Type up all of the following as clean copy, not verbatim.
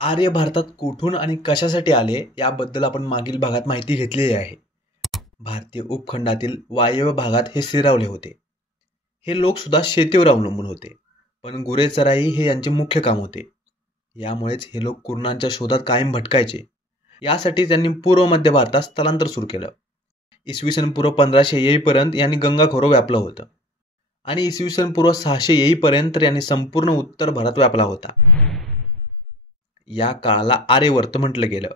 आर्य भारतात कुठून आणि कशासाठी आले याबद्दल आपण मागील भागात माहिती घेतलेली आहे. भारतीय उपखंडातील वायव्य भागात हे स्थिरावले होते. हे लोक सुद्धा शेतीवर अवलंबून होते, पण गुरेचराई हे यांचे मुख्य काम होते. यामुळेच हे लोक कुरणांच्या शोधात कायम भटकायचे. यासाठी त्यांनी पूर्व मध्य भारतात स्थलांतर सुरू केलं. इसवी सन पूर्व 1500 येईपर्यंत यांनी गंगा खोरं व्यापलं होतं आणि इसवी सन पूर्व 600 येईपर्यंत यांनी संपूर्ण उत्तर भारत व्यापला होता. या काळाला आर्यवर्त म्हटलं गेलं.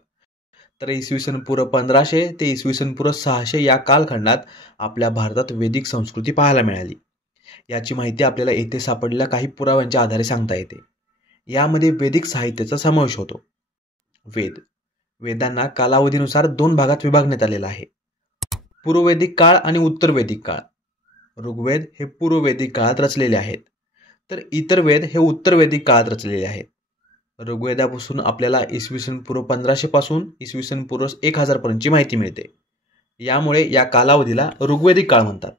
तर इसवी सन पूर्व 1500 ते इसवी सन पूर्व 600 या कालखंडात आपल्या भारतात वैदिक संस्कृती पाहायला मिळाली. याची माहिती आपल्याला येथे सापडलेल्या काही पुराव्यांच्या आधारे सांगता येते. यामध्ये वैदिक साहित्याचा समावेश होतो. वेदांना कालावधीनुसार 2 भागात विभागण्यात आलेला आहे: पूर्ववैदिक काळ आणि उत्तर वैदिक काळ. ऋग्वेद हे पूर्व वैदिक काळात रचलेले आहेत, तर इतर वेद हे उत्तर वैदिक काळात रचलेले आहेत. ऋग्वेदापासून आपल्याला इसवी सन पूर्व 1500 पासून इसवी सन पूर्व 1000 पर्यंतची माहिती मिळते. यामुळे या कालावधीला ऋग्वेदिक काळ म्हणतात.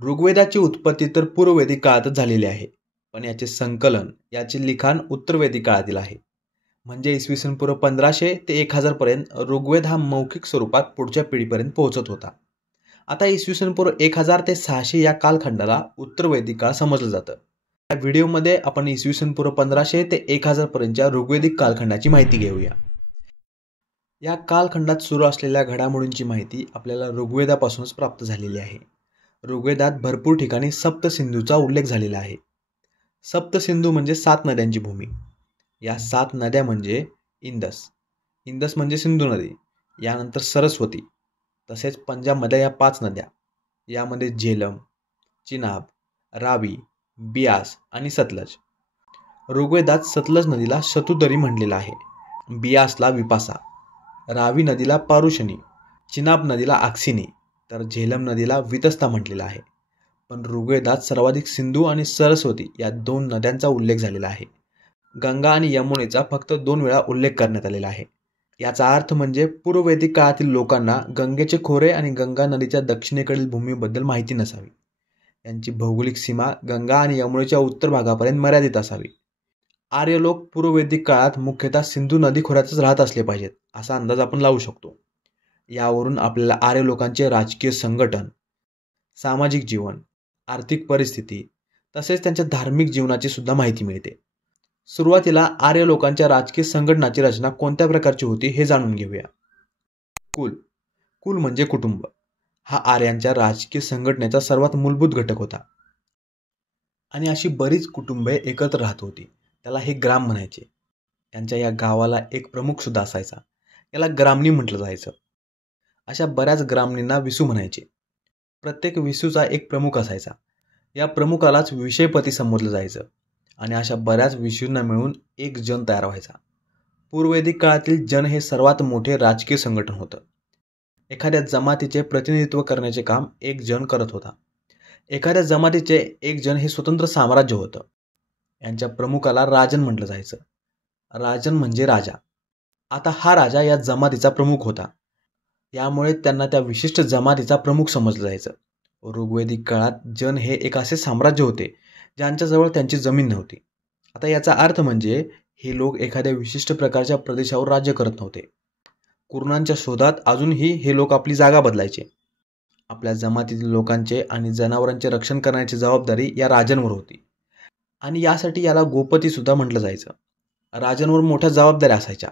ऋग्वेदाची उत्पत्ती तर पूर्व वैदिक काळातच झालेली आहे, पण याचे संकलन, याचे लिखाण उत्तर वैदिक काळातील आहे. म्हणजे इसवी सन पूर्व 1500 ते 1000 पर्यंत ऋग्वेद हा मौखिक स्वरूपात पुढच्या पिढीपर्यंत पोहोचत होता. आता इसवी सन पूर्व 1000 ते 600 या कालखंडाला उत्तर वैदिक काळ समजलं जातं. या व्हिडिओमध्ये आपण इसवी सन पूर्व 1500 ते 1000 पर्यंतच्या ऋग्वेदिक कालखंडाची माहिती घेऊया. या कालखंडात सुरू असलेल्या घडामोडींची माहिती आपल्याला ऋग्वेदापासूनच प्राप्त झालेली आहे. ऋग्वेदात भरपूर ठिकाणी सप्तसिंधूचा उल्लेख झालेला आहे. सप्तसिंधू म्हणजे 7 नद्यांची भूमी. या 7 नद्या म्हणजे इंदस म्हणजे सिंधू नदी, यानंतर सरस्वती, तसेच पंजाबमधल्या या 5 नद्या, यामध्ये झेलम, चिनाब, रावी, बियास आणि सतलज. ऋग्वेदात सतलज नदीला शतुदरी म्हणलेलं आहे, बियासला विपासा, रावी नदीला पारुशनी, चिनाब नदीला आक्सिनी, तर झेलम नदीला वितस्ता म्हटलेलं आहे. पण ऋग्वेदात सर्वाधिक सिंधू आणि सरस्वती या 2 नद्यांचा उल्लेख झालेला आहे. गंगा आणि यमुनेचा फक्त 2 वेळा उल्लेख करण्यात आलेला आहे. याचा अर्थ म्हणजे पूर्व वैदिक काळातील लोकांना गंगेचे खोरे आणि गंगा नदीच्या दक्षिणेकडील भूमीबद्दल माहिती नसावी. यांची भौगोलिक सीमा गंगा आणि यमुनेच्या उत्तर भागापर्यंत मर्यादित असावी. आर्य लोक पूर्व वैदिक काळात मुख्यतः सिंधू नदी खोऱ्यातच राहत असले पाहिजेत असा अंदाज आपण लावू शकतो. यावरून आपल्याला आर्य लोकांचे राजकीय संघटन, सामाजिक जीवन, आर्थिक परिस्थिती तसेच त्यांच्या धार्मिक जीवनाची सुद्धा माहिती मिळते. सुरुवातीला आर्य लोकांच्या राजकीय संघटनाची रचना कोणत्या प्रकारची होती हे जाणून घेऊया. कुल म्हणजे कुटुंब. हा आर्यांच्या राजकीय संघटनेचा सर्वात मूलभूत घटक होता. आणि अशी बरीच कुटुंबे एकत्र राहत होती. त्याला हे ग्राम म्हणायचे. यांच्या या गावाला एक प्रमुख सुद्धा असायचा. याला ग्रामणी म्हटलं जायचं. अशा बऱ्याच ग्रामणींना विसू म्हणायचे. प्रत्येक विसूचा एक प्रमुख असायचा. या प्रमुखालाच विषयपती संबोधलं जायचं. आणि अशा बऱ्याच विषूंना मिळून एक जन तयार व्हायचा. पूर्ववैदिक काळातील जन हे सर्वात मोठे राजकीय संघटन होतं. एखाद्या जमातीचे प्रतिनिधित्व करण्याचे काम एक जन करत होता. एखाद्या जमातीचे एक जन हे स्वतंत्र साम्राज्य होतं. यांच्या प्रमुखाला राजन म्हटलं जायचं. राजन म्हणजे राजा. आता हा राजा या जमातीचा प्रमुख होता. यामुळे त्यांना त्या विशिष्ट जमातीचा प्रमुख समजलं जायचं. ऋग्वेदिक काळात जन हे एक असे साम्राज्य होते ज्यांच्याजवळ त्यांची जमीन नव्हती. आता याचा अर्थ म्हणजे हे लोक एखाद्या विशिष्ट प्रकारच्या प्रदेशावर राज्य करत नव्हते. कुरणांच्या शोधात अजूनही हे लोक आपली जागा बदलायचे. आपल्या जमातीतील लोकांचे आणि जनावरांचे रक्षण करण्याची जबाबदारी या राजांवर होती. आणि यासाठी याला गोपती सुद्धा म्हटलं जायचं. राजांवर मोठ्या जबाबदाऱ्या असायच्या.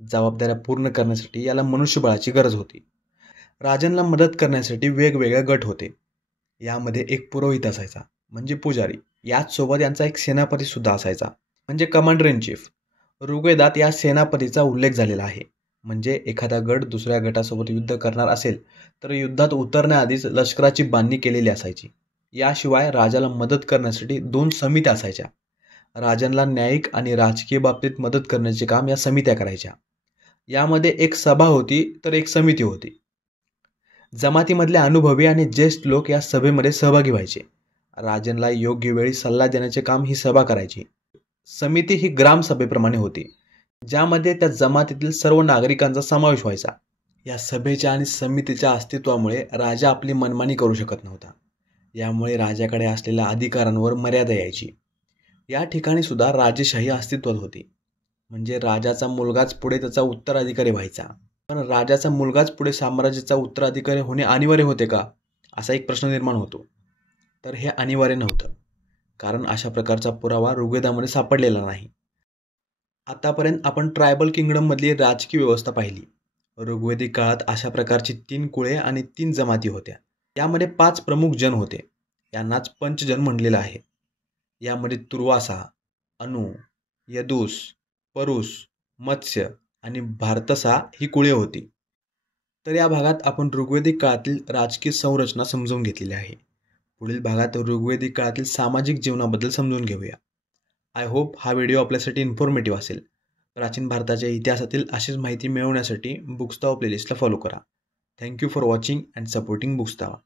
जबाबदाऱ्या पूर्ण करण्यासाठी याला मनुष्यबळाची गरज होती. राजांना मदत करण्यासाठी वेगवेगळे गट होते. यामध्ये एक पुरोहित असायचा म्हणजे पुजारी. याच सोबत यांचा एक सेनापती सुद्धा असायचा म्हणजे कमांडर इन चीफ. ऋग्वेदात या सेनापतीचा उल्लेख झालेला आहे. म्हणजे एखादा गट दुसऱ्या गटासोबत युद्ध करणार असेल तर युद्धात उतरण्याआधीच लष्कराची बांधणी केलेली असायची. याशिवाय राजाला मदत करण्यासाठी 2 समित्या असायच्या. राजांना न्यायिक आणि राजकीय बाबतीत मदत करण्याचे काम या समित्या करायच्या. यामध्ये एक सभा होती तर एक समिती होती. जमातीमधले अनुभवी आणि ज्येष्ठ लोक या सभेमध्ये सहभागी व्हायचे. राजांना योग्य वेळी सल्ला देण्याचे काम ही सभा करायची. समिती ही ग्रामसभेप्रमाणे होती, ज्यामध्ये त्या जमातीतील सर्व नागरिकांचा समावेश व्हायचा. या सभेच्या आणि समितीच्या अस्तित्वामुळे राजा आपली मनमानी करू शकत नव्हता. यामुळे राजाकडे असलेल्या अधिकारांवर मर्यादा यायची. या ठिकाणी सुद्धा राजेशाही अस्तित्वात होती. म्हणजे राजाचा मुलगाच पुढे त्याचा उत्तराधिकारी व्हायचा. पण राजाचा मुलगाच पुढे साम्राज्याचा उत्तराधिकारी होणे अनिवार्य होते का, असा एक प्रश्न निर्माण होतो. तर हे अनिवार्य नव्हतं, कारण अशा प्रकारचा पुरावा ऋग्वेदामध्ये सापडलेला नाही. आतापर्यंत आपण ट्रायबल किंगडममधली राजकीय व्यवस्था पाहिली. ऋग्वेदिक काळात अशा प्रकारची 3 कुळे आणि 3 जमाती होत्या. यामध्ये 5 प्रमुख जन होते. यांनाच पंचजन म्हणलेलं आहे. यामध्ये तुर्वासा, अनु, यदुस, परुस, मत्स्य आणि भारतसा ही कुळे होती. तर या भागात आपण ऋग्वेदिक काळातील राजकीय संरचना समजून घेतलेली आहे. पुढील भागात ऋग्वेदिक काळातील सामाजिक जीवनाबद्दल समजून घेऊया. आय होप हा व्हिडिओ आपल्यासाठी इन्फॉर्मेटिव्ह असेल. प्राचीन भारताच्या इतिहासातील अशीच माहिती मिळवण्यासाठी बुक्सतावा प्लेलिस्टला फॉलो करा. Thank you for watching and supporting बुक्सतावा.